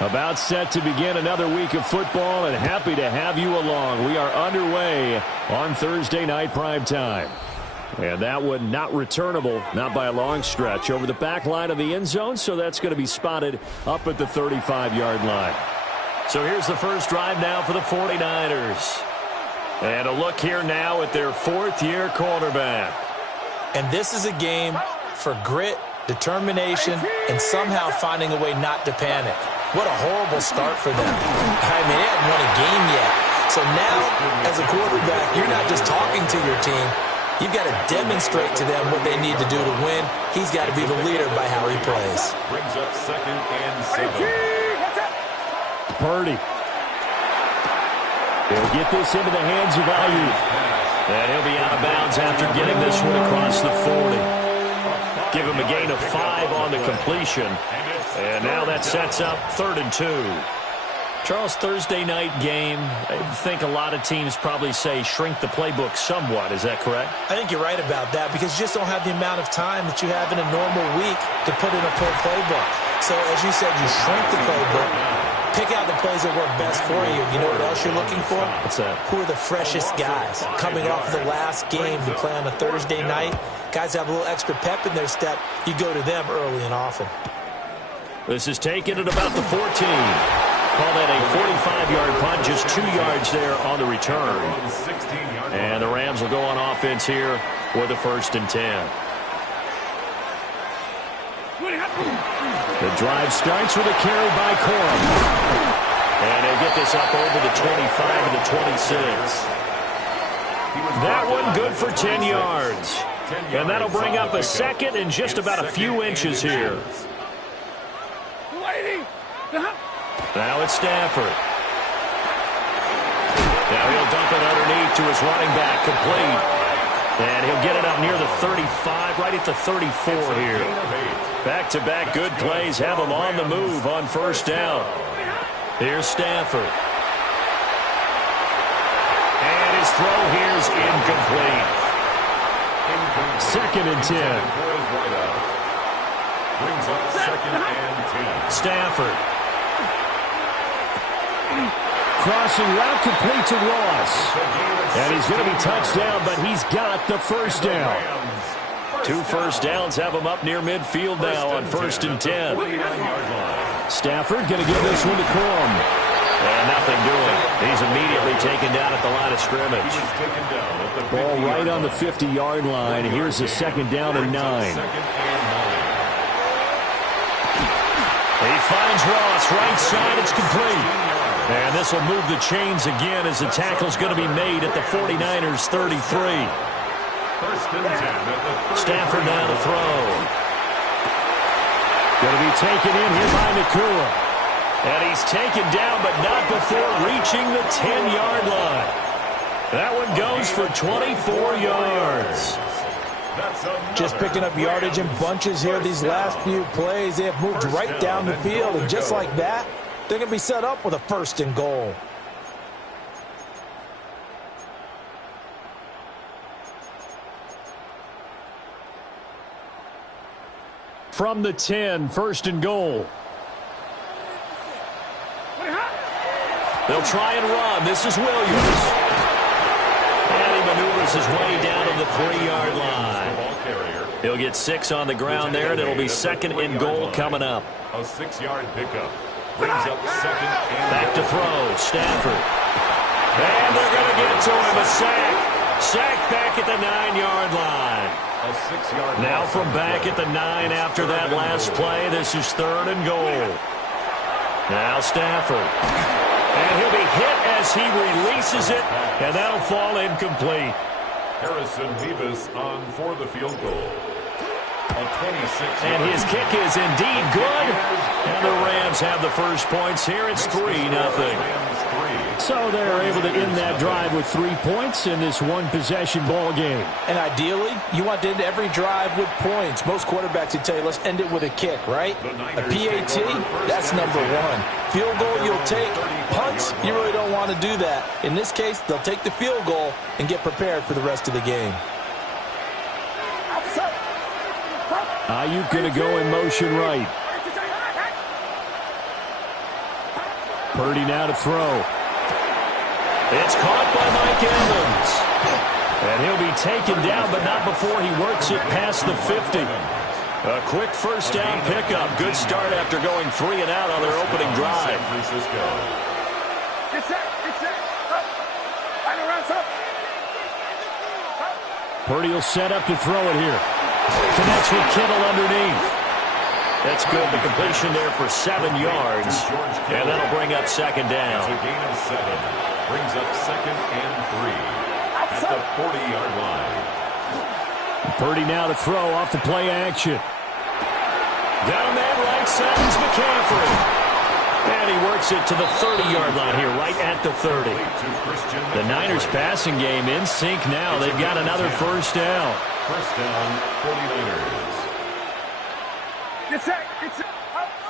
About set to begin another week of football, and happy to have you along. We are underway on Thursday night prime time. And that one not returnable, not by a long stretch, over the back line of the end zone, so that's going to be spotted up at the 35-yard line. So here's the first drive now for the 49ers. And a look here now at their fourth-year quarterback. And this is a game for grit, determination, and somehow finding a way not to panic. What a horrible start for them. I mean, they haven't won a game yet. So now, as a quarterback, you're not just talking to your team. You've got to demonstrate to them what they need to do to win. He's got to be the leader by how he plays. Brings up 2nd and 7. Purdy. He'll get this into the hands of Ayuk. And he'll be out of bounds after getting this one across the 40. Give him a gain of 5 on the completion. And now that sets up 3rd and 2. Charles, Thursday night game, I think a lot of teams probably say shrink the playbook somewhat. Is that correct? I think you're right about that because you just don't have the amount of time that you have in a normal week to put in a full playbook. So, as you said, you shrink the playbook, pick out the plays that work best for you. You know what else you're looking for? What's that? Who are the freshest guys coming off the last game to play on a Thursday night? Guys have a little extra pep in their step. You go to them early and often. This is taken at about the 14. Call that a 45-yard punt, just 2 yards there on the return. And the Rams will go on offense here for the 1st and 10. The drive starts with a carry by Corum. And they'll get this up over the 25 to the 26. That one good for 10 yards. And that'll bring up a 2nd and just about a few inches here. Now it's Stafford. Now he'll dump it underneath to his running back, complete. And he'll get it up near the 35, right at the 34 here. Back-to-back good plays have him on the move on 1st down. Here's Stafford. And his throw here's incomplete. 2nd and 10. Brings up 2nd and 10. Stafford. Crossing route complete to Ross. And he's going to be touched down, but he's got the 1st down. 2 first downs have him up near midfield now on 1st and 10. Stafford going to give this one to Corum. And nothing doing. He's immediately taken down at the line of scrimmage. Ball right on the 50-yard line. Here's the 2nd down and 9. He finds Ross right side. It's complete. And this will move the chains again as the tackle's going to be made at the 49ers 33. 1st and 10. Stafford now to throw. Going to be taken in here by Nakua. And he's taken down, but not before reaching the 10-yard line. That one goes for 24 yards. Just picking up yardage in bunches here these last few plays. They have moved right down the field, and just like that, they're going to be set up with a 1st and goal. From the 10, 1st and goal. They'll try and run. This is Williams. And he maneuvers his way down to the 3-yard line. He'll get 6 on the ground there, and it'll be 2nd and goal coming up. A 6-yard pickup. Brings up 2nd and back to throw. Stafford. And they're going to get to him. A sack. Sack back at the 9-yard line. A 6-yard. Now from back at the 9 after that last play. This is 3rd and goal. Now Stafford. And he'll be hit as he releases it. And that'll fall incomplete. Harrison Davis on for the field goal. And his kick is indeed good. And the Rams have the first points here. It's 3-0. So they're able to end that drive with 3 points in this one-possession ball game. And ideally, you want to end every drive with points. Most quarterbacks would tell you, let's end it with a kick, right? A PAT, that's number 1. Field goal you'll take. Punts, you really don't want to do that. In this case, they'll take the field goal and get prepared for the rest of the game. Ayuk going to go in motion right. Purdy now to throw. It's caught by Mike Evans. And he'll be taken down, but not before he works it past the 50. A quick first down pickup. Good start after going 3 and out on their opening drive. Purdy will set up to throw it here. Connects with Kittle underneath. That's good. The completion there for 7 yards. And that'll bring up second down. It's a gain of 7. Brings up 2nd and 3 at the 40-yard line. Purdy now to throw off the play action. Got a man right side. It's McCaffrey. And he works it to the 30-yard line here, right at the 30. The Niners passing game in sync now. They've got another first down. First down, 49ers.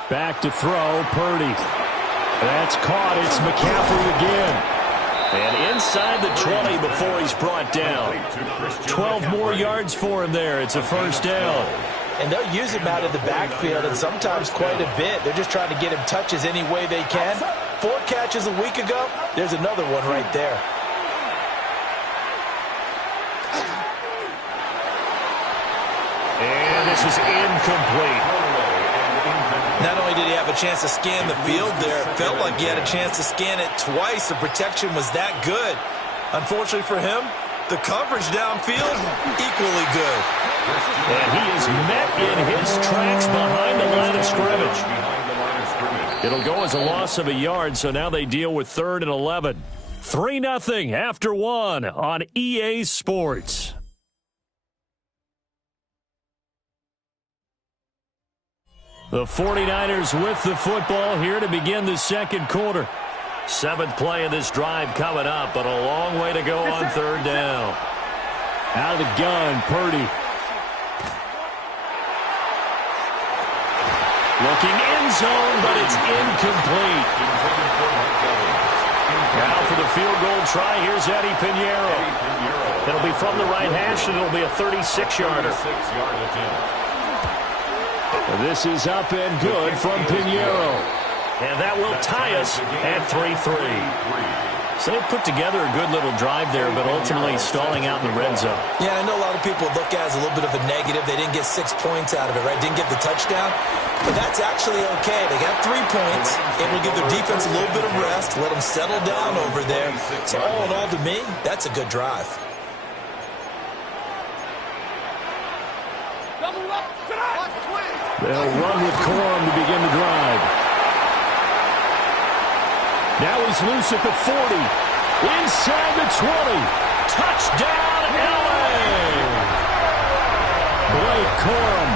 Back to throw, Purdy. That's caught. It's McCaffrey again. And inside the 20 before he's brought down. 12 more yards for him there. It's a first down. And they'll use him out of the backfield, and sometimes quite a bit. They're just trying to get him touches any way they can. 4 catches a week ago. There's another one right there. And this is incomplete. Not only did he have a chance to scan the field there, it felt like he had a chance to scan it twice. The protection was that good. Unfortunately for him, the coverage downfield, equally good. And he is met in his tracks behind the line of scrimmage. It'll go as a loss of a yard, so now they deal with 3rd and 11. 3-0 after 1 on EA Sports. The 49ers with the football here to begin the second quarter. 7th play of this drive coming up, but a long way to go on 3rd down. Out of the gun, Purdy. Looking end zone, but it's incomplete. Now for the field goal try, here's Eddie Pinheiro. It'll be from the right hash, and it'll be a 36-yarder. This is up and good from Pinheiro. And that will tie us at 3-3. So they put together a good little drive there, but ultimately stalling out in the red zone. Yeah, I know a lot of people look at it as a little bit of a negative. They didn't get 6 points out of it, right? Didn't get the touchdown. But that's actually okay. They got 3 points. It will give their defense a little bit of rest, let them settle down over there. So all in all, to me, that's a good drive. They'll run with Corum to begin the drive. Now he's loose at the 40. Inside the 20. Touchdown, LA! Blake Corum,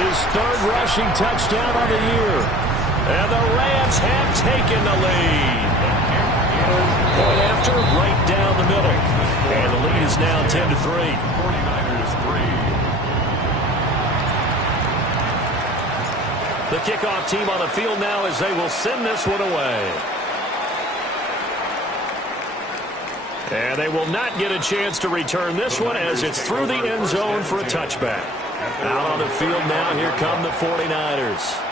his 3rd rushing touchdown of the year. And the Rams have taken the lead. Point after, right down the middle. And the lead is now 10-3. 49ers 3. The kickoff team on the field now as they will send this one away. And they will not get a chance to return this one as it's through the end zone for a touchback. Out on the field now, here come the 49ers.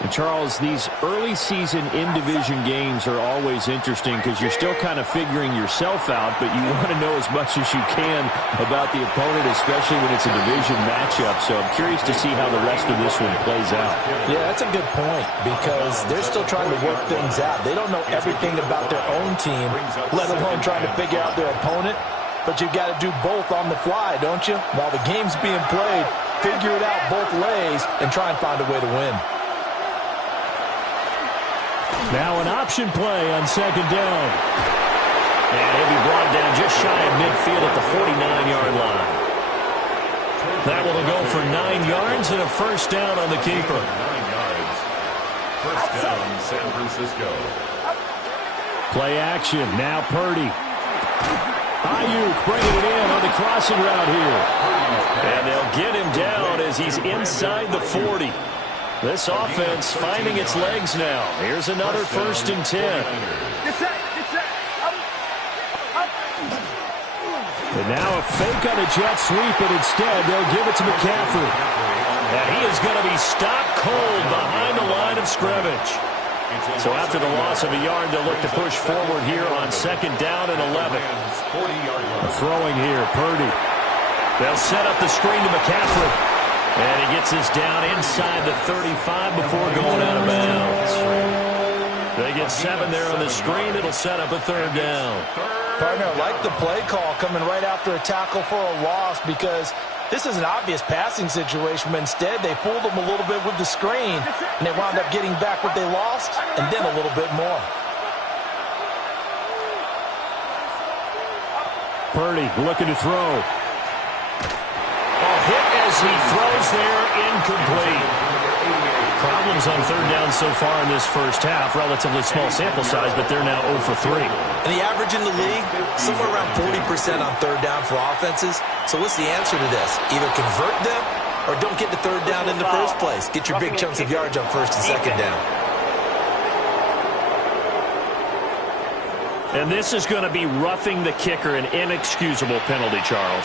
And Charles, these early season in-division games are always interesting because you're still kind of figuring yourself out, but you want to know as much as you can about the opponent, especially when it's a division matchup. So I'm curious to see how the rest of this one plays out. Yeah, that's a good point because they're still trying to work things out. They don't know everything about their own team, let alone trying to figure out their opponent. But you've got to do both on the fly, don't you? While the game's being played, figure it out both ways and try and find a way to win. Now an option play on 2nd down. And he'll be brought down just shy of midfield at the 49-yard line. That will go for 9 yards and a first down on the keeper. 9 yards. First down, San Francisco. Play action. Now Purdy. Ayuk bringing it in on the crossing route here. And they'll get him down as he's inside the 40. This offense finding its legs now. Here's another 1st and 10. And now a fake on a jet sweep, but instead they'll give it to McCaffrey. And he is going to be stopped cold behind the line of scrimmage. So after the loss of a yard, they'll look to push forward here on 2nd down and 11. Throwing here, Purdy. They'll set up the screen to McCaffrey. And he gets this down inside the 35 before going out of bounds. They get 7 there on the screen. It'll set up a 3rd down. Partner, like the play call coming right after a tackle for a loss, because this is an obvious passing situation, but instead they fooled them a little bit with the screen, and they wound up getting back what they lost, and then a little bit more. Purdy looking to throw. Hit as he throws there, incomplete. Problems on 3rd down so far in this first half. Relatively small sample size, but they're now 0 for 3. And the average in the league, somewhere around 40% on 3rd down for offenses. So what's the answer to this? Either convert them or don't get to 3rd down in the first place. Get your big chunks of yards on 1st and 2nd down. And this is going to be roughing the kicker, an inexcusable penalty, Charles.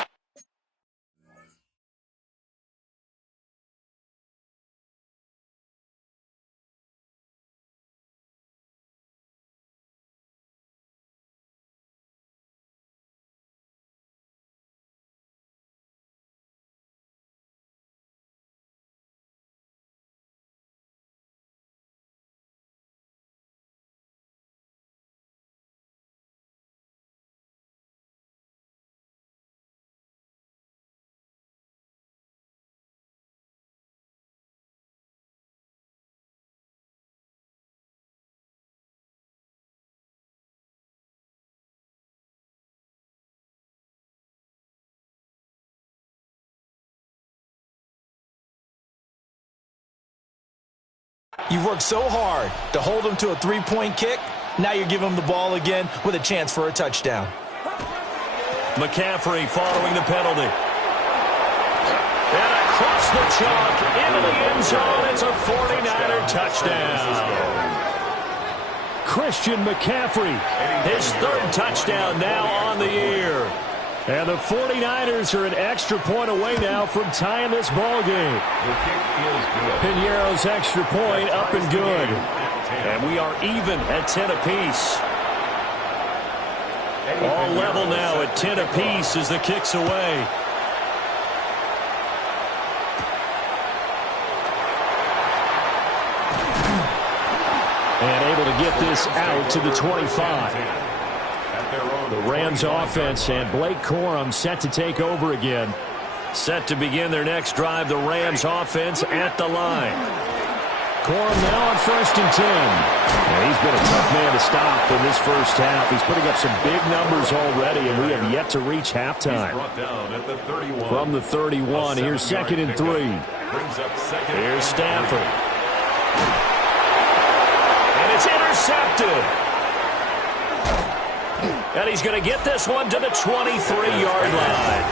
You've worked so hard to hold them to a 3-point kick. Now you're giving them the ball again with a chance for a touchdown. McCaffrey following the penalty. And across the chalk into the end zone. It's a 49er touchdown. Christian McCaffrey. His 3rd touchdown now on the year. And the 49ers are an extra point away now from tying this ball game. Piñeiro's extra point up and good. And we are even at 10 apiece. All level now at 10 apiece as the kick's away. And able to get this out to the 25. The Rams offense and Blake Corum set to take over again. Set to begin their next drive, the Rams offense at the line. Corum now on 1st and 10. And he's been a tough man to stop in this first half. He's putting up some big numbers already, and we have yet to reach halftime. From the 31, here's 2nd and 3. Here's Stafford. And it's intercepted. And he's going to get this one to the 23-yard line.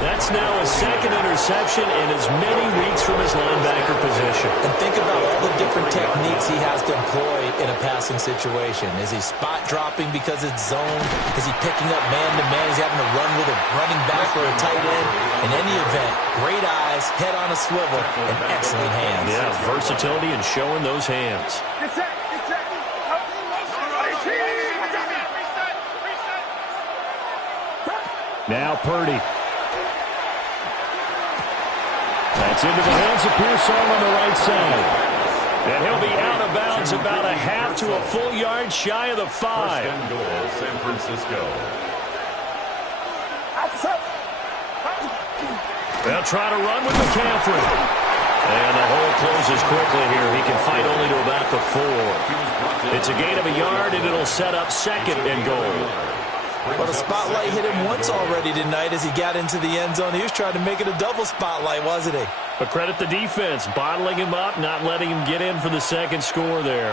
That's now his 2nd interception in as many weeks from his linebacker position. And think about all the different techniques he has to employ in a passing situation. Is he spot dropping because it's zone? Is he picking up man-to-man? Is he having to run with a running back or a tight end? In any event, great eyes, head on a swivel, and excellent hands. Yeah, versatility and showing those hands. Now Purdy. That's into the hands of Pearsall on the right side. And he'll be out of bounds about a half to a full yard shy of the 5. 1st and goal, San Francisco. They'll try to run with McCaffrey. And the hole closes quickly here. He can fight only to about the 4. It's a gain of a yard, and it'll set up 2nd and goal. Well, the spotlight hit him once already tonight as he got into the end zone. He was trying to make it a double spotlight, wasn't he? But credit the defense, bottling him up, not letting him get in for the 2nd score there.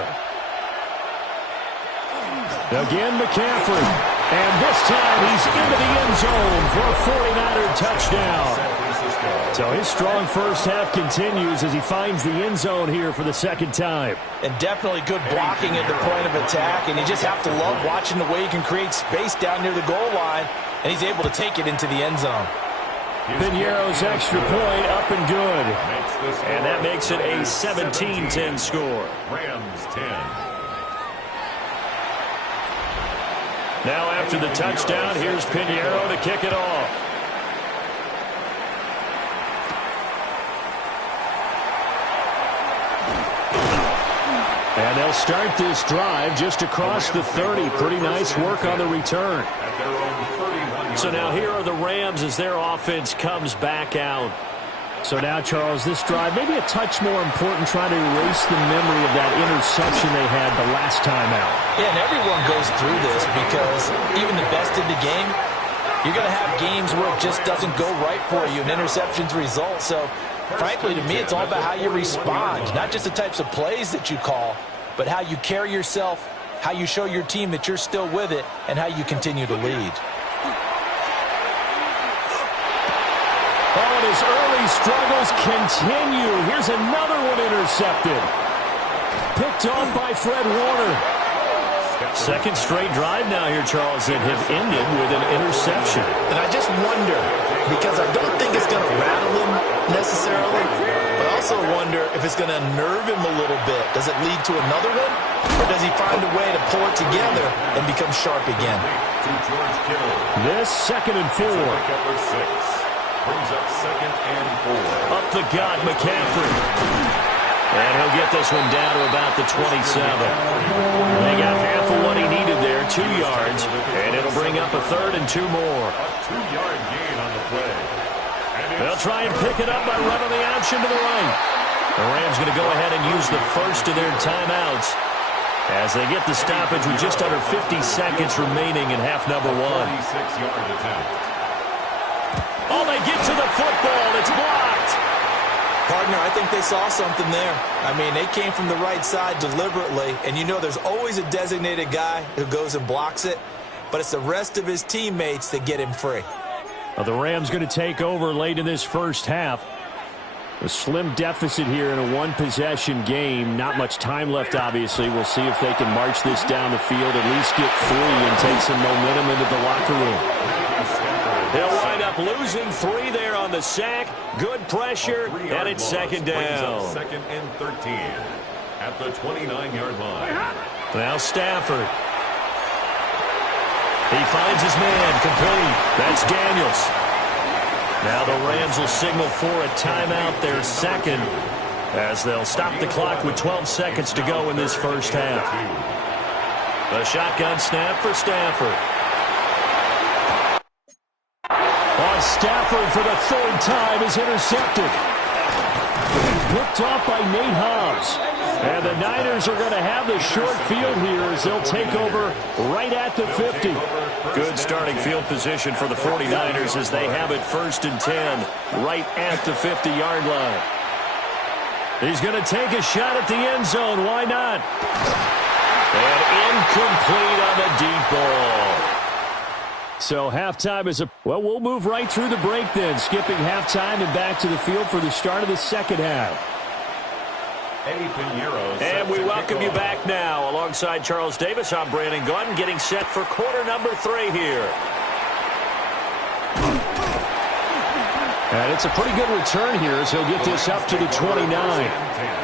Again, McCaffrey. And this time he's into the end zone for a 49er touchdown. So his strong first half continues as he finds the end zone here for the 2nd time. And definitely good blocking at the point of attack. And you just have to love watching the way he can create space down near the goal line. And he's able to take it into the end zone. Piñeiro's extra point up and good. And that makes it a 17-10 score. Rams 10. Now after the touchdown, here's Piñeiro to kick it off. And they'll start this drive just across the 30. Pretty nice work on the return. So now here are the Rams as their offense comes back out. So now, Charles, this drive maybe a touch more important, trying to erase the memory of that interception they had the last time out. Yeah, and everyone goes through this because even the best in the game, you're going to have games where it just doesn't go right for you, and interceptions result. So, frankly, to me, it's all about how you respond, not just the types of plays that you call, but how you carry yourself, how you show your team that you're still with it, and how you continue to lead. Oh, and his early struggles continue. Here's another one intercepted. Picked off by Fred Warner. Second straight drive now here, Charles, that have ended with an interception. And I just wonder, because I don't think it's going to rattle him necessarily, but I also wonder if it's going to unnerve him a little bit. Does it lead to another one? Or does he find a way to pull it together and become sharp again? This 2nd and 4. Brings up 2nd and 4. Up the gut, McCaffrey. And he'll get this one down to about the 27. They got half of what he needed there, 2 yards. And it'll bring up a 3rd and 2 more. A 2-yard gain on the play. They'll try and pick it up by running the option to the right. The Rams going to go ahead and use the first of their timeouts as they get the stoppage with just under 50 seconds remaining in half number 1. 46-yard attempt. Oh, they get to the football. It's blocked. Partner, I think they saw something there. I mean, they came from the right side deliberately, and you know there's always a designated guy who goes and blocks it, but it's the rest of his teammates that get him free. Well, the Rams going to take over late in this first half. A slim deficit here in a one-possession game. Not much time left, obviously. We'll see if they can march this down the field, at least get 3 and take some momentum into the locker room. They'll wind up losing 3 there on the sack. Good pressure, and it's 2nd down. 2nd and 13 at the 29-yard line. Now Stafford. He finds his man complete. That's Daniels. Now the Rams will signal for a timeout, their 2nd, as they'll stop the clock with 12 seconds to go in this first half. The shotgun snap for Stafford. Stafford for the 3rd time is intercepted. Picked off by Nate Hobbs. And the Niners are going to have the short field here as they'll take over right at the 50. Good starting field position for the 49ers as they have it 1st and 10 right at the 50-yard line. He's going to take a shot at the end zone. Why not? And incomplete on the deep ball. So halftime is well, we'll move right through the break then, skipping halftime and back to the field for the start of the second half. And we welcome you back now. Alongside Charles Davis, I'm Brandon Gaudin, getting set for quarter number 3 here. And it's a pretty good return here as he'll get this up to the 29.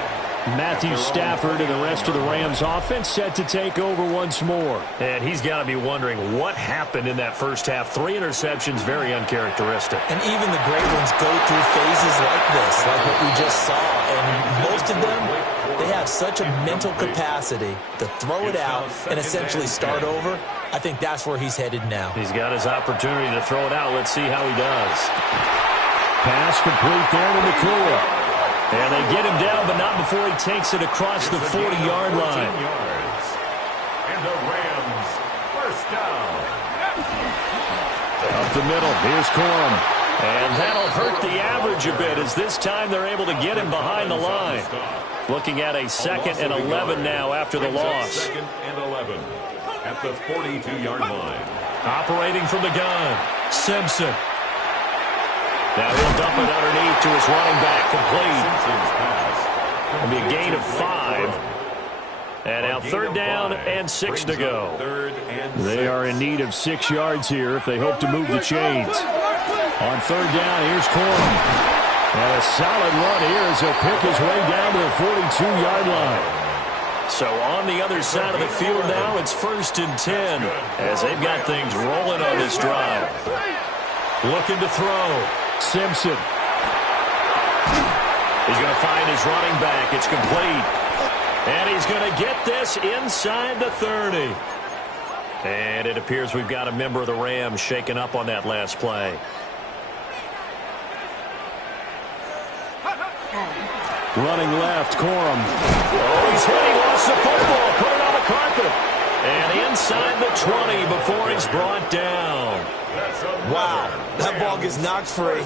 Matthew Stafford and the rest of the Rams offense set to take over once more. And he's got to be wondering what happened in that first half. 3 interceptions, very uncharacteristic. And even the great ones go through phases like this, like what we just saw. And most of them, they have such a mental capacity to throw it out and essentially start over. I think that's where he's headed now. He's got his opportunity to throw it out. Let's see how he does. Pass complete there to McCoy. And they get him down, but not before he takes it across the 40-yard line. And the Rams first down. Up the middle, here's Corum. And that'll hurt the average a bit as this time they're able to get him behind the line. Looking at a 2nd and 11 now after the loss. 2nd and 11 at the 42-yard line. Operating from the gun, Simpson. Now he'll dump it underneath to his running back, complete. It'll be a gain of 5. And now 3rd down and 6 to go. They are in need of 6 yards here if they hope to move the chains. On third down, here's Corum. And a solid run here as he'll pick his way down to the 42-yard line. So on the other side of the field now, it's 1st and 10 as they've got things rolling on this drive. Looking to throw. Simpson. He's going to find his running back. It's complete. And he's going to get this inside the 30. And it appears we've got a member of the Rams shaken up on that last play. Running left, Corum. Oh, he's hit. He lost the football. Put it on the carpet. And inside the 20 before he's brought down. Wow, that ball gets knocked free,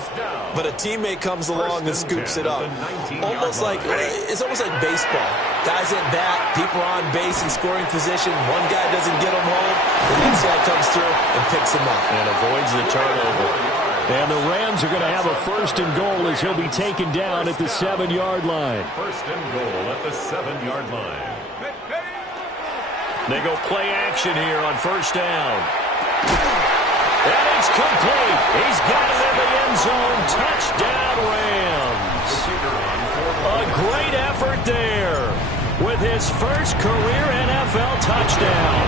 but a teammate comes along and scoops it up. It's almost like baseball. Guys at bat, people are on base in scoring position. One guy doesn't get him home, the next guy comes through and picks him up. And avoids the turnover. And the Rams are going to have a 1st and goal as he'll be taken down at the 7-yard line. 1st and goal at the 7-yard line. They go play action here on 1st down. And it's complete. He's got it in the end zone. Touchdown, Rams. A great effort there with his first career NFL touchdown.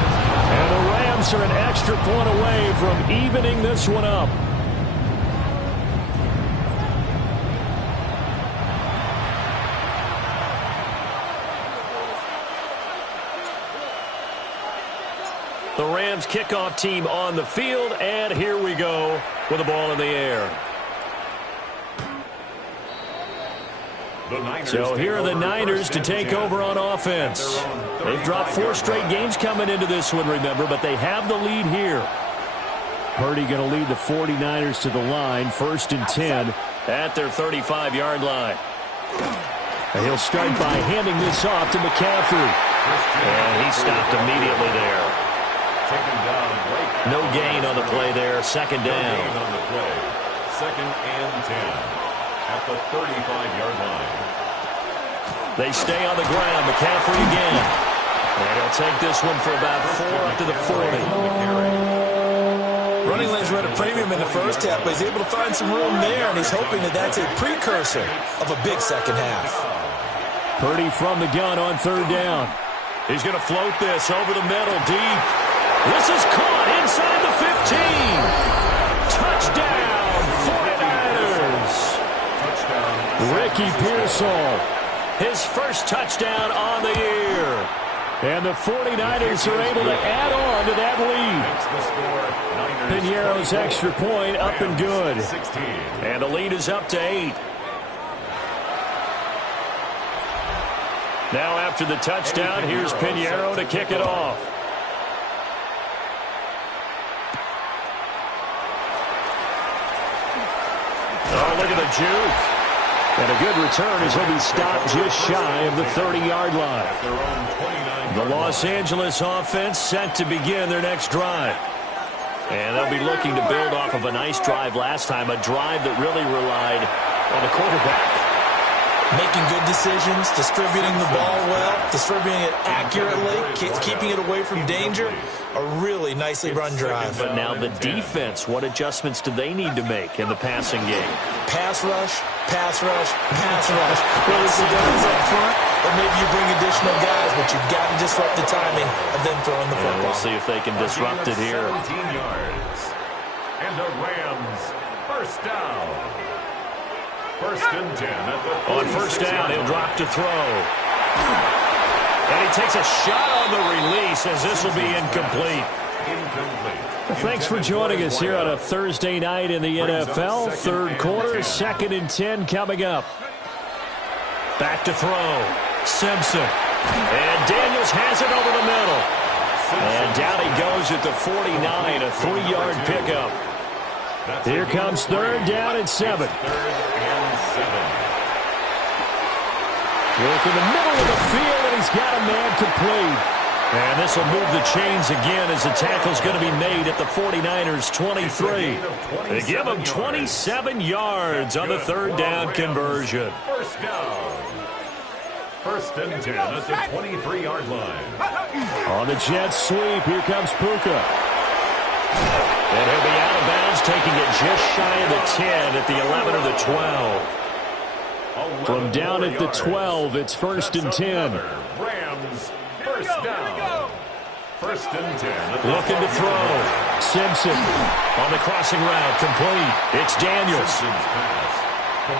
And the Rams are an extra point away from evening this one up. The Rams kickoff team on the field, and here we go with the ball in the air. So here are the Niners to take over on offense. They've dropped 4 straight games coming into this one, remember, but they have the lead here. Purdy going to lead the 49ers to the line, 1st and 10 at their 35-yard line. And he'll start by handing this off to McCaffrey. And he stopped immediately there. No gain on the play there. 2nd down. No gain on the play. 2nd and 10 at the 35-yard line. They stay on the ground. McCaffrey again. And he'll take this one for about 4 up to the 40. Running lanes were at a premium in the first half, but he's able to find some room there, and he's hoping that that's a precursor of a big second half. Purdy from the gun on 3rd down. He's going to float this over the middle, deep. This is caught inside the 15. Touchdown, 49ers. Ricky Pearsall. His first touchdown on the year. And the 49ers are able to add on to that lead. Piñeiro's extra point up and good. And the lead is up to 8. Now after the touchdown, here's Piñeiro to kick it off. Oh, look at the juke. And a good return as he'll be stopped just shy of the 30-yard line. The Los Angeles offense set to begin their next drive. And they'll be looking to build off of a nice drive last time, a drive that really relied on the quarterback. Making good decisions, distributing the ball well, distributing it accurately, keeping it away from danger. A really nicely run drive. But now the defense, what adjustments do they need to make in the passing game? Pass rush, pass rush, pass rush. Whether it's the guys up front, or maybe you bring additional guys, but you've got to disrupt the timing of them throwing the football. We'll see if they can disrupt it here. 17 yards. And the Rams first down. 1st and 10 at the on 1st down, he'll drop to throw. And he takes a shot on the release as this will be incomplete. Well, thanks for joining us here on a Thursday night in the NFL. 3rd quarter, 2nd and 10 coming up. Back to throw. Simpson. And Daniels has it over the middle. And down he goes at the 49, a 3-yard pickup. Here comes 3rd down and 7. Work in the middle of the field, and he's got a man complete. And this will move the chains again as the tackle's going to be made at the 49ers' 23. They give him 27 yards on the 3rd down conversion. 1st down. 1st and 10 at the 23-yard line. On the jet sweep, here comes Puka. And he'll be out of bounds taking it just shy of the 10 at the 11 or the 12. From down at the 12, it's 1st and 10. Rams, first down. 1st and 10. Looking to throw. Simpson on the crossing route, complete. It's Daniels.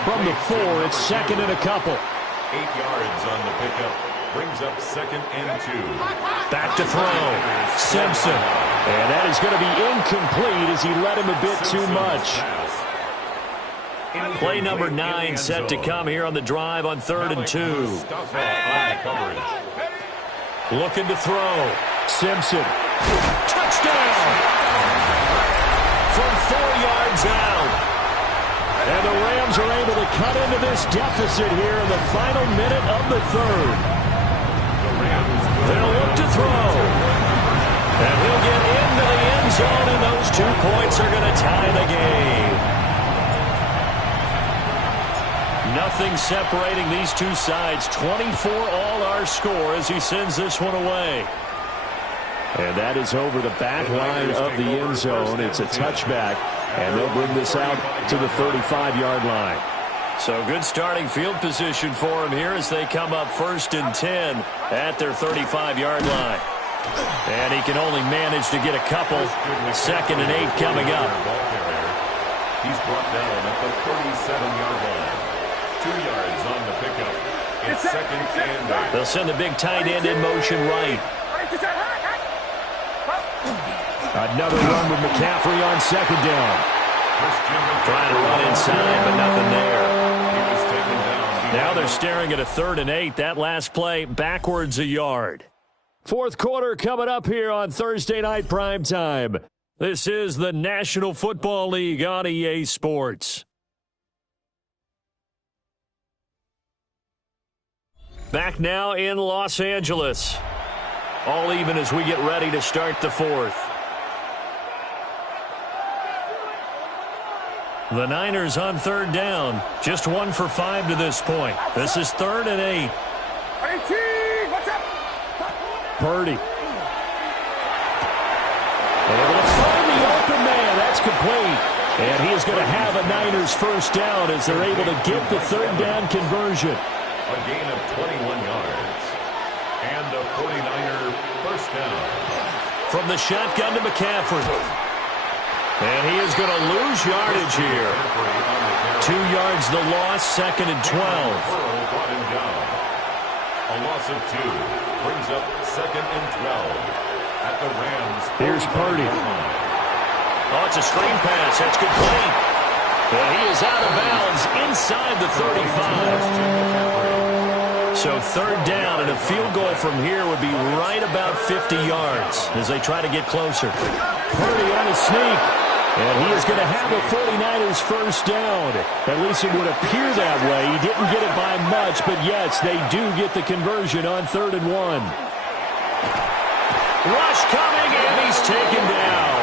From the 4, it's 2nd and a couple. 8 yards on the pickup. Brings up 2nd and 2. Back to throw. Simpson. And that is going to be incomplete as he led him a bit too much. Play number 9 set to come here on the drive on 3rd and 2. Looking to throw. Simpson. Touchdown! From 4 yards out. And the Rams are able to cut into this deficit here in the final minute of the 3rd. They'll look to throw. And he'll get into the end zone, and those 2 points are going to tie the game. Nothing separating these two sides. 24 all our score as he sends this one away. And that is over the back line of the end zone. It's a touchback, and they'll bring this out to the 35-yard line. So good starting field position for him here as they come up 1st and 10 at their 35-yard line. And he can only manage to get a couple. 2nd and 8 coming up. He's brought down at the 37-yard line. 2 yards on the pickup. It's 2nd and 8. They'll send the big tight end in motion right. Another run with McCaffrey on 2nd down. Trying to run inside, but nothing there. Now they're staring at a 3rd and 8. That last play backwards a yard. 4th quarter coming up here on Thursday Night Primetime. This is the National Football League on EA Sports. Back now in Los Angeles. All even as we get ready to start the 4th. The Niners on 3rd down. Just 1 for 5 to this point. This is 3rd and 8. Purdy. Able to find the open man. That's complete. And he is going to have a Niners first down as they're able to get the 3rd down conversion. A gain of 21 yards. And a 49er first down. From the shotgun to McCaffrey. And he is going to lose yardage here. 2 yards the loss, 2nd and 12. Brought him down. A loss of 2 brings up 2nd and 12 at the Rams. Here's Purdy. Oh, it's a screen pass. That's complete. And he is out of bounds inside the 35. So 3rd down and a field goal from here would be right about 50 yards as they try to get closer. Purdy on a sneak. And he is going to have a 49ers first down. At least it would appear that way. He didn't get it by much, but yes, they do get the conversion on 3rd and 1. Rush coming, and he's taken down.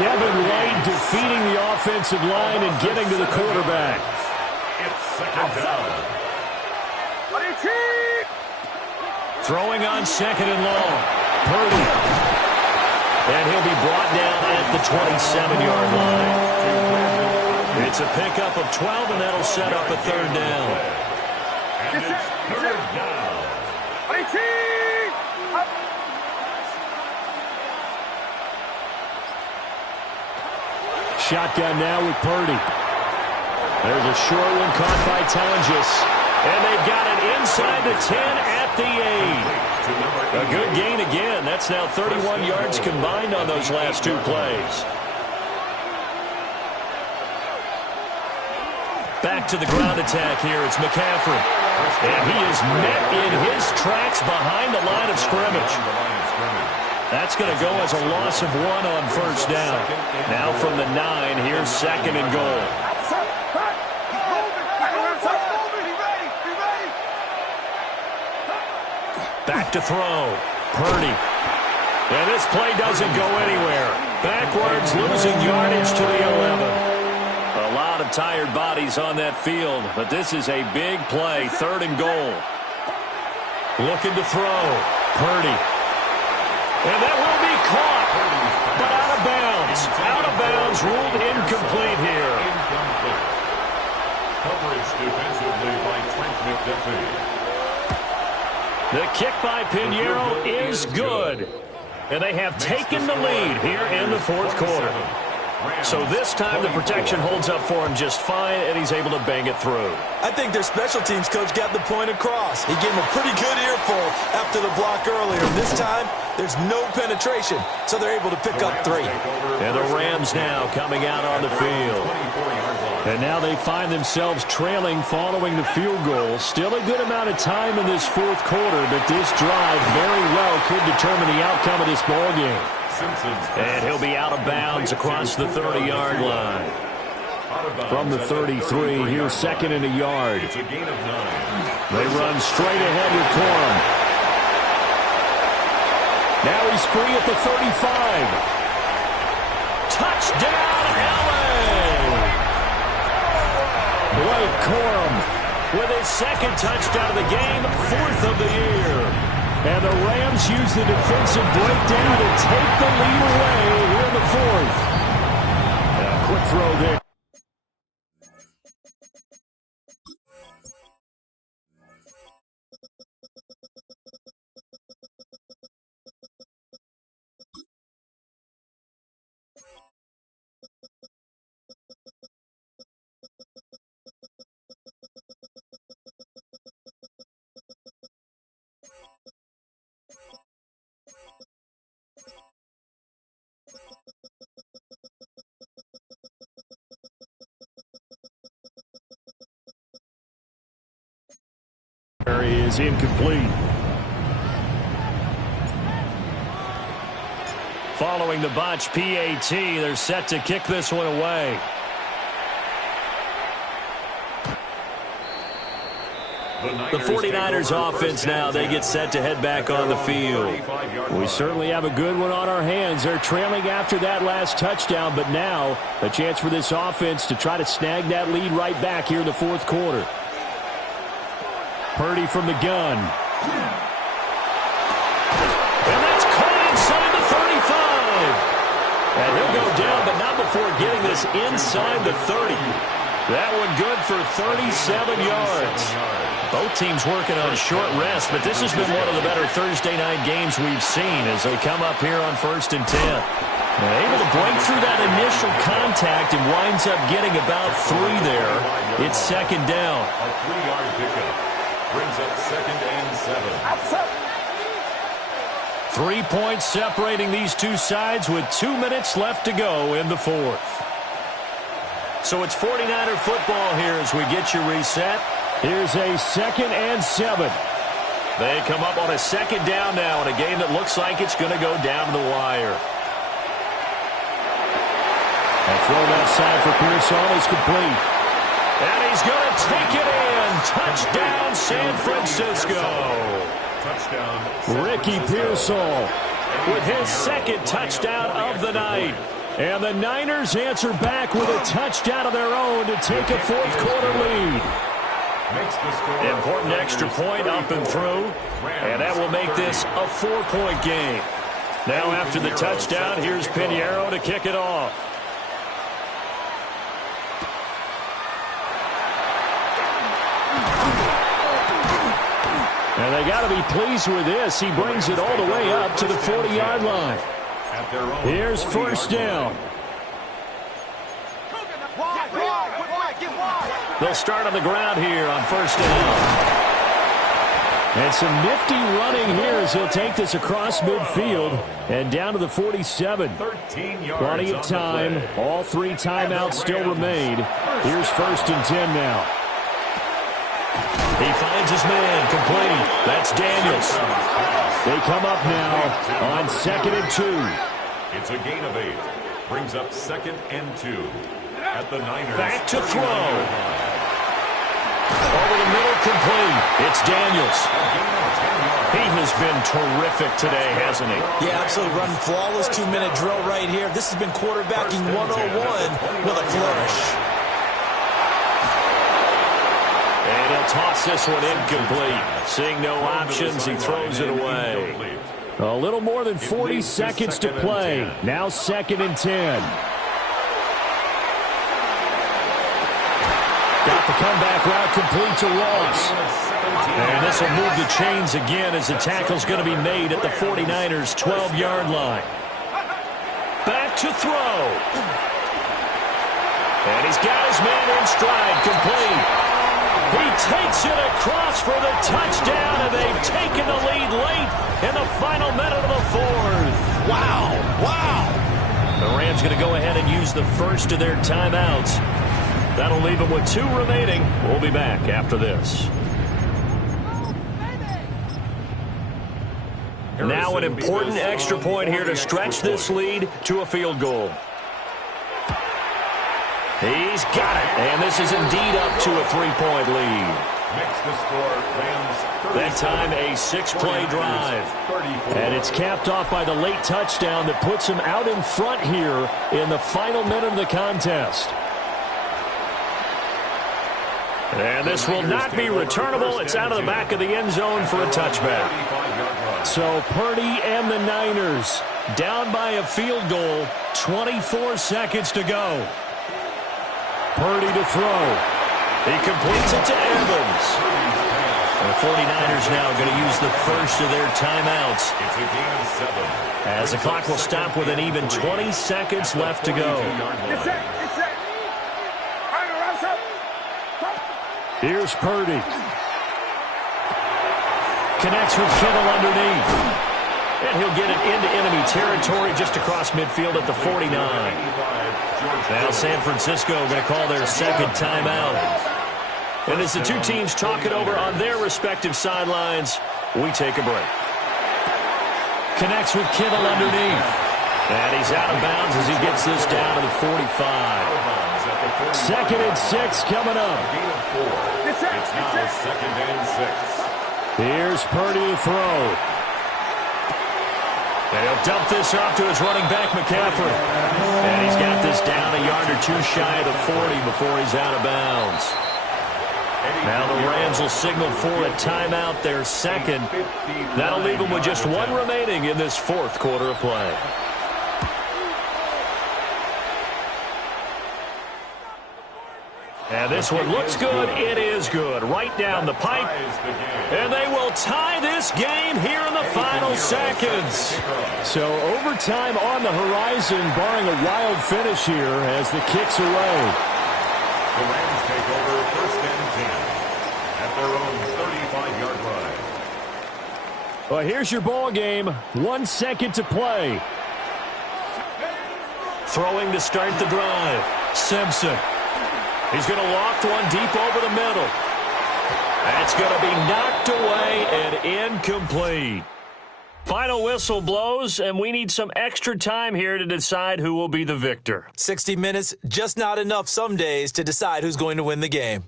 Devin White defeating the offensive line and getting to the quarterback. It's 2nd down. Throwing on 2nd and long. Purdy. And he'll be brought down at the 27-yard line. It's a pickup of 12, and that'll set up a 3rd down. And it's 3rd down. Shotgun now with Purdy. There's a short one caught by Tonjes. And they've got it inside the 10 at the 8. A good gain again. That's now 31 yards combined on those last 2 plays. Back to the ground attack here. It's McCaffrey. And he is met in his tracks behind the line of scrimmage. That's going to go as a loss of 1 on 1st down. Now from the 9, here's 2nd and goal. Back to throw. Purdy. And this play doesn't go anywhere. Backwards, losing yardage to the 11. A lot of tired bodies on that field, but this is a big play. 3rd and goal. Looking to throw. Purdy. And that will be caught, but out of bounds. yards. Out of bounds, ruled incomplete here. Incomplete. Coverage defensively by Trent McDuffie. The kick by Pinheiro is good. And they have taken the lead here in the fourth quarter. So this time the protection holds up for him just fine, and he's able to bang it through. I think their special teams coach got the point across. He gave him a pretty good earful after the block earlier. This time, there's no penetration, so they're able to pick up 3. And the Rams now coming out on the field. And now they find themselves trailing following the field goal. Still a good amount of time in this fourth quarter, but this drive very well could determine the outcome of this ballgame. And he'll be out of bounds across the 30-yard line. From the 33, here's second and a yard. They run straight ahead with Corum. Now he's free at the 35. Touchdown, LA! Blake Corum with his second touchdown of the game, 4th of the year. And the Rams use the defensive breakdown to take the lead away here in the fourth. A quick throw there. Is incomplete. Following the botch PAT, they're set to kick this one away. The 49ers offense now, they get set to head back on the field. We certainly have a good one on our hands. They're trailing after that last touchdown, but now a chance for this offense to try to snag that lead right back here in the fourth quarter. Purdy from the gun. And that's caught inside the 35. And he'll go down, but not before getting this inside the 30. That one good for 37 yards. Both teams working on short rest, but this has been one of the better Thursday night games we've seen as they come up here on 1st and 10. They're able to break through that initial contact and winds up getting about 3 there. It's second down. A 3-yard pickup. Brings up 2nd and 7. 3 points separating these two sides with 2 minutes left to go in the fourth. So it's 49er football here as we get you reset. Here's a 2nd and 7. They come up on a second down now in a game that looks like it's going to go down to the wire. A throw left side for Pearsall is complete. And he's going to take it in. Touchdown, San Francisco. Touchdown. Ricky Pearsall with his second touchdown of the night. And the Niners answer back with a touchdown of their own to take a fourth quarter lead. Important extra point up and through. And that will make this a 4-point game. Now after the touchdown, here's Pinheiro to kick it off. And they got to be pleased with this. He brings it all the way up to the 40-yard line. Here's first down. They'll start on the ground here on first down. And some nifty running here as he'll take this across midfield and down to the 47. Plenty of time. All 3 timeouts still remain. Here's 1st and 10 now. He finds his man complete. That's Daniels. They come up now on 2nd and 2. It's a gain of 8. Brings up 2nd and 2. At the Niners. Back to throw. Over the middle, complete. It's Daniels. He has been terrific today, hasn't he? Yeah, absolutely. Running flawless 2-minute drill right here. This has been quarterbacking 101 with a flourish. And he'll toss this one incomplete. Seeing no options, he throws it away. A little more than 40 seconds to play. Now 2nd and 10. Got the comeback route complete to Ross. And this will move the chains again as the tackle's going to be made at the 49ers' 12-yard line. Back to throw. And he's got his man in stride, complete. He takes it across for the touchdown, and they've taken the lead late in the final minute of the 4th. Wow. The Rams going to go ahead and use the first of their timeouts. That'll leave them with 2 remaining. We'll be back after this. Now an important extra point here to stretch this lead to a field goal. He's got it, and this is indeed up to a 3-point lead. Makes the score Rams 36. That time a 6-play drive. And it's capped off by the late touchdown that puts him out in front here in the final minute of the contest. And this will not be returnable. It's out of the back of the end zone for a touchback. So Purdy and the Niners down by a field goal. 24 seconds to go. Purdy to throw. He completes it to Evans. The 49ers now going to use the first of their timeouts. It's a game of 7. As the clock will stop with an even 20 seconds left to go. Here's Purdy. Connects with Kittle underneath. And he'll get it into enemy territory just across midfield at the 49. Now San Francisco going to call their second timeout. And as the two teams talk it over on their respective sidelines, we take a break. Connects with Kittle underneath. And he's out of bounds as he gets this down to the 45. 2nd and 6 coming up. It's now 2nd and 6. Here's Purdy to throw. And he'll dump this off to his running back, McCaffrey. And he's got this down a yard or 2 shy of the 40 before he's out of bounds. Now the Rams will signal for a timeout, their second. That'll leave them with just 1 remaining in this 4th quarter of play. And this one looks good. It is good. Right down the pipe. And they will tie this game here in the final seconds. So overtime on the horizon, barring a wild finish here as the kick's away. The Rams take over 1st and 10 at their own 35-yard line. Well, here's your ball game. 1 second to play. Throwing to start the drive. Simpson. He's going to loft one deep over the middle. That's going to be knocked away and incomplete. Final whistle blows, and we need some extra time here to decide who will be the victor. 60 minutes, just not enough some days to decide who's going to win the game.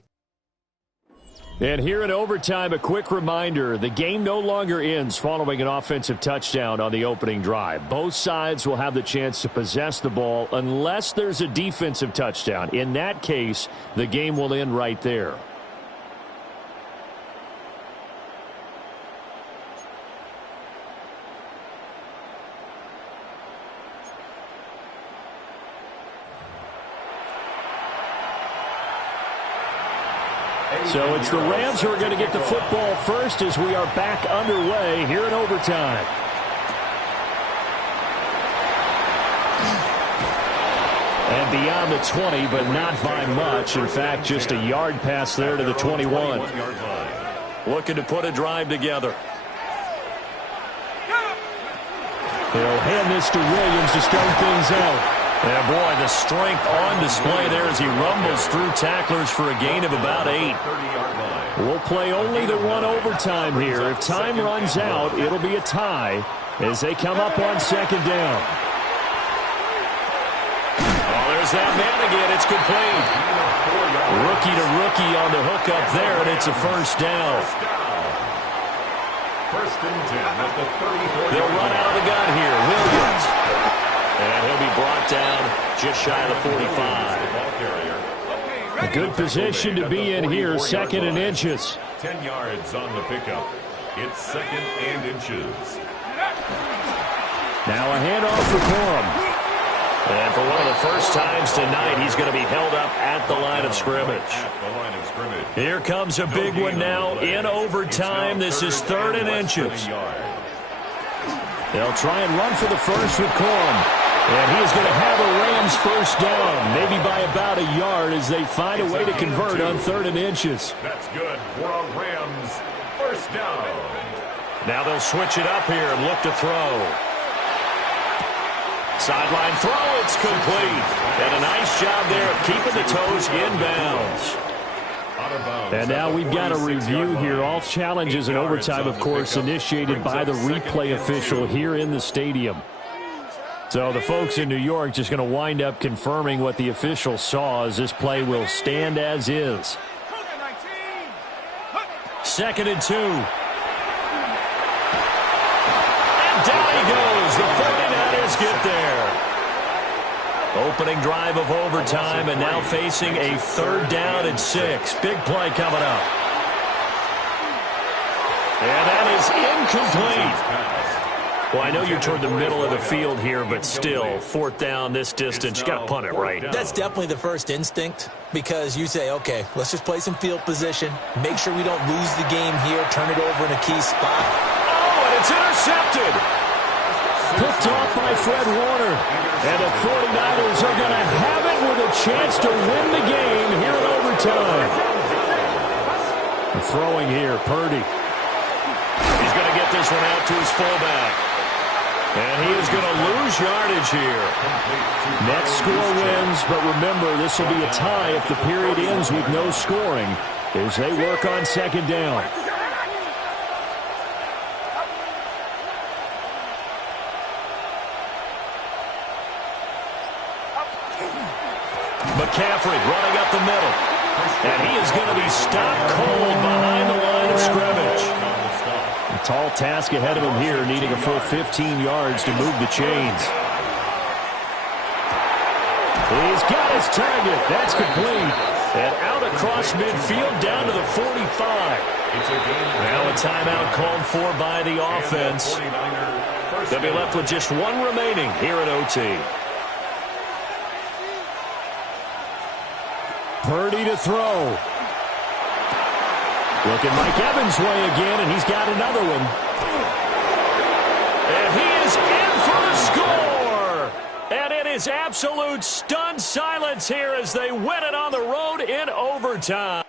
And here in overtime, a quick reminder, the game no longer ends following an offensive touchdown on the opening drive. Both sides will have the chance to possess the ball unless there's a defensive touchdown. In that case, the game will end right there. So it's the Rams who are going to get the football first as we are back underway here in overtime. And beyond the 20, but not by much. In fact, just a yard pass there to the 21. Looking to put a drive together. They'll hand this to Williams to start things out. Yeah, boy, the strength on display there as he rumbles through tacklers for a gain of about 8. We'll play only the 1 overtime here. If time runs out, it'll be a tie as they come up on 2nd down. Oh, there's that man again. It's complete. Rookie to rookie on the hook up there, and it's a 1st down. 1st and 10 at the 34. They'll run out of the gun here. Williams. And he'll be brought down just shy of the 45. A good position to be in here, 2nd and inches. 10 yards on the pickup. It's 2nd and inches. Now a handoff for Corum. And for one of the first times tonight, he's going to be held up at the line of scrimmage. Here comes a big one now in overtime. This is 3rd and inches. They'll try and run for the first with Corum. And he is going to have a Rams first down, maybe by about a yard as they find a way to convert on 3rd and inches. That's good for a Rams first down. Now they'll switch it up here and look to throw. Sideline throw, it's complete. And a nice job there of keeping the toes inbounds. And now we've got a review here. All challenges in overtime, of course, initiated by the replay official here in the stadium. So the folks in New York just going to wind up confirming what the official saw as this play will stand as is. 2nd and 2. And down he goes. The 49ers get there. Opening drive of overtime and now facing a 3rd down and 6. Big play coming up. And that is incomplete. Well, I know you're toward the middle of the field here, but still, 4th down this distance, you got to punt it right. That's definitely the first instinct because you say, okay, let's just play some field position, make sure we don't lose the game here, turn it over in a key spot. Oh, and it's intercepted. Picked off by Fred Warner. And the 49ers are going to have it with a chance to win the game here in overtime. The throwing here, Purdy. He's going to get this one out to his fullback. And he is going to lose yardage here. Next score wins, but remember, this will be a tie if the period ends with no scoring as they work on 2nd down. McCaffrey running up the middle. And he is going to be stopped cold behind the line of scrimmage. A tall task ahead of him here, needing a full 15 yards to move the chains. He's got his target. That's complete. And out across midfield down to the 45. Now a timeout called for by the offense. They'll be left with just one remaining here at OT. Purdy to throw. Looking Mike Evans' way again, and he's got another one. And he is in for the score. And it is absolute stunned silence here as they win it on the road in overtime.